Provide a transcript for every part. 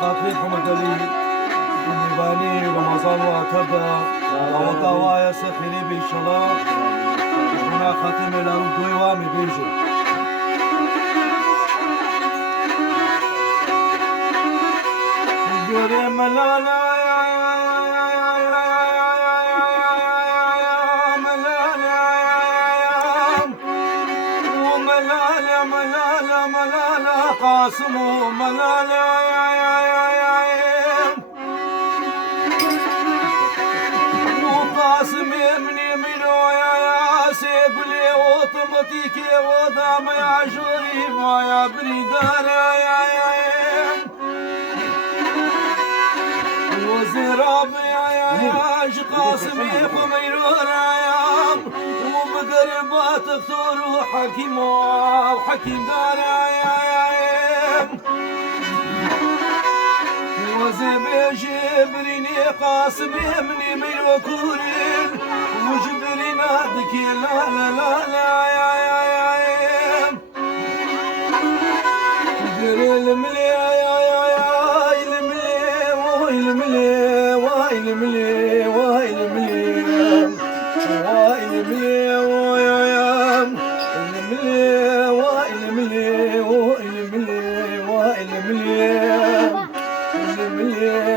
خاطري محمد علي ومباني رمضان واتبع وطاوايا سخيري بيشلا هنا خاتم الأرض وامي بيجي جوري ملالا قاسم وملالا وقاسم يمني منو يا سيقلي وطمتيكي ودام يا شريف يا بريدار وزراب يا قاسم يخميرون وبقربات اختور وحكيم وحكيم دار جبريني قاسم يمني من وكورين وجبرين هذك لا لا لا لا يا دير الملي يا الملي والملي والملي والملي والملي يا الملي والملي والملي والملي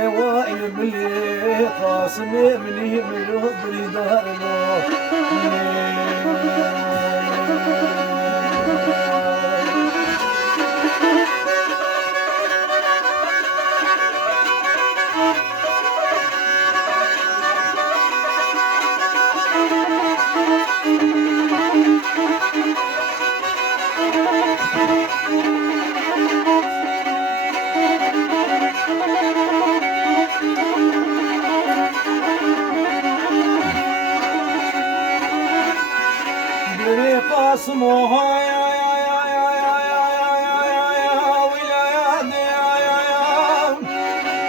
وإلملي قاسم مني من بريدارنا قاسموها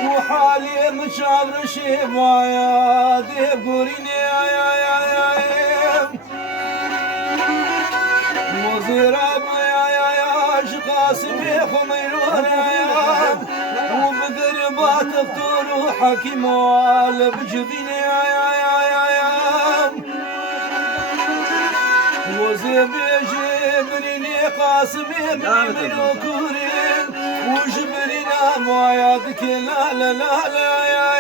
وحالي مشابر شبايا ديبوريني وزيراب قاسم خميرون وبقربات اختور وحكيم والبجبيني جبريني قاسم من وكورين وجبرينا ما يدك لا لا لا لا يا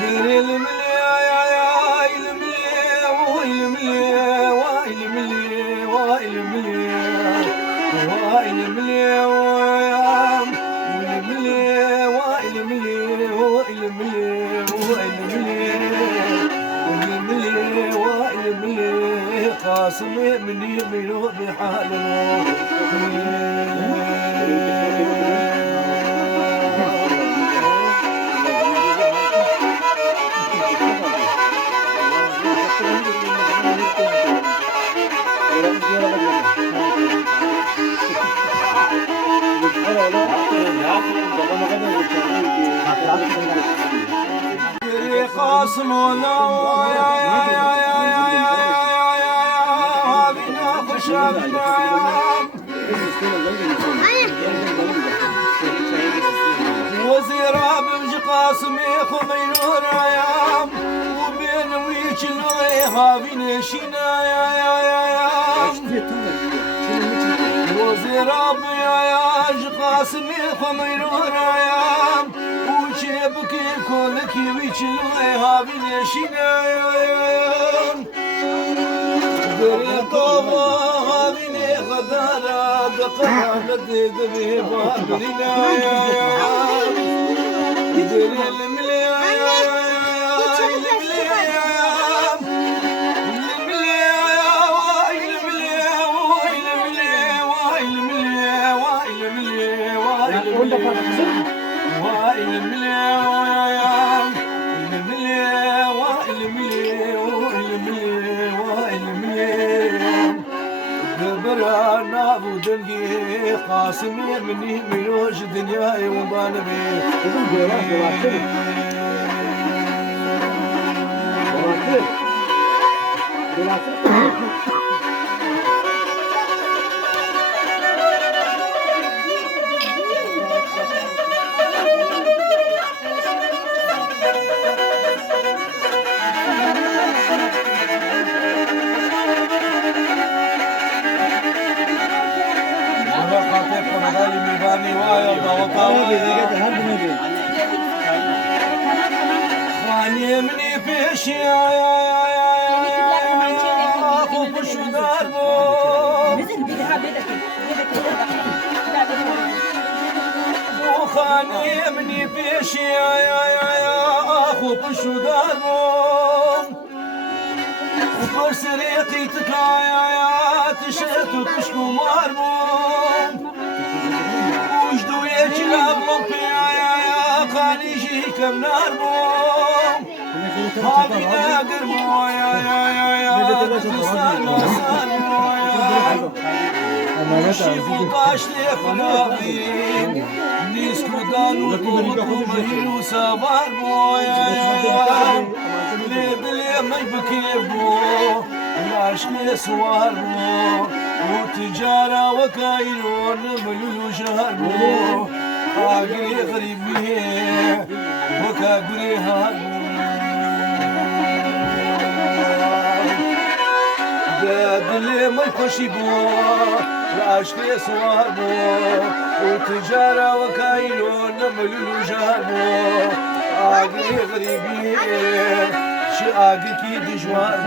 دير الملي يا الملي والملي والملي والملي والملي والملي والملي والملي قاسم مني منو بحاله قاسم وزيراب قاسم خمينور يام وبين ويجلو هابين شينا وزيراب يا قاسم خمينور يام وجيبك كلك ويجلو هابين شينا بريطوما هابين غدارا دقامت دبي بابرنا دير الملي برانا ودنقي قاسم مني ملوش دنياي وبالبي خاني مني بيش يا خوف شو داربو خاني مني بيش يا خوف شو داربو وبرسريقي تكايا تشت وتشكو ماربو وجدو يجلب مطيا خانيجي كم ناربو هابي ناقربو يا تسانا ساربو شيفو طاش لي خلابين نيسكو دانو طولكو مهيلو ساباربو يا لي ما يبكيبو العشق سواربو وتجارة وكاينون مليو شهربو عاقلي غريبي وكاقلي هاربو داد اللي ما يخشيبو العشق سواربو وتجارة وكاينون مليو شهربو عاقلي غريبي شاقك دجوار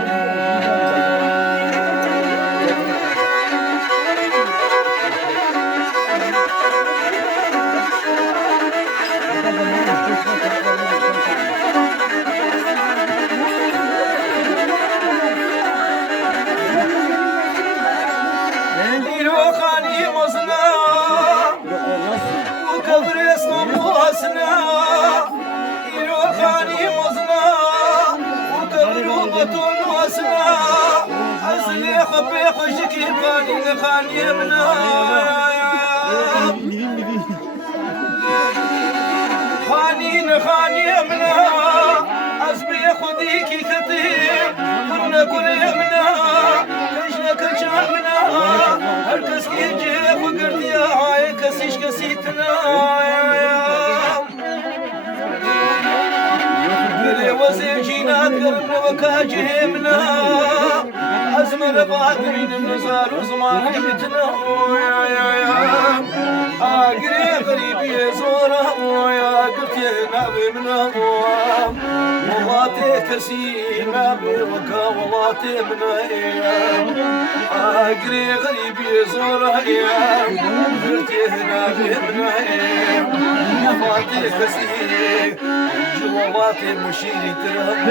نديرو خاني مزنا وكبر اسمه حسنا نديرو خاني مزنا وبطول واسنا أصلي خبي خشكي باني خاني منا خاني منا أصبي خديكي كتير كنا كل منا كجنا كجان منا هركس يجي فقرت يا هاي كسيش كسيتنا وزيجينات قرن وكاجهمنا أزمر باطرين النزار وزمان حيتنا آقري غريبي زورا يا قلتنا بمنا وغاتي كسينا بوكا وغاتي منا آقري غريبي زورا يا قلتنا بمنا وغاتي كسينا جوابات المشير ترى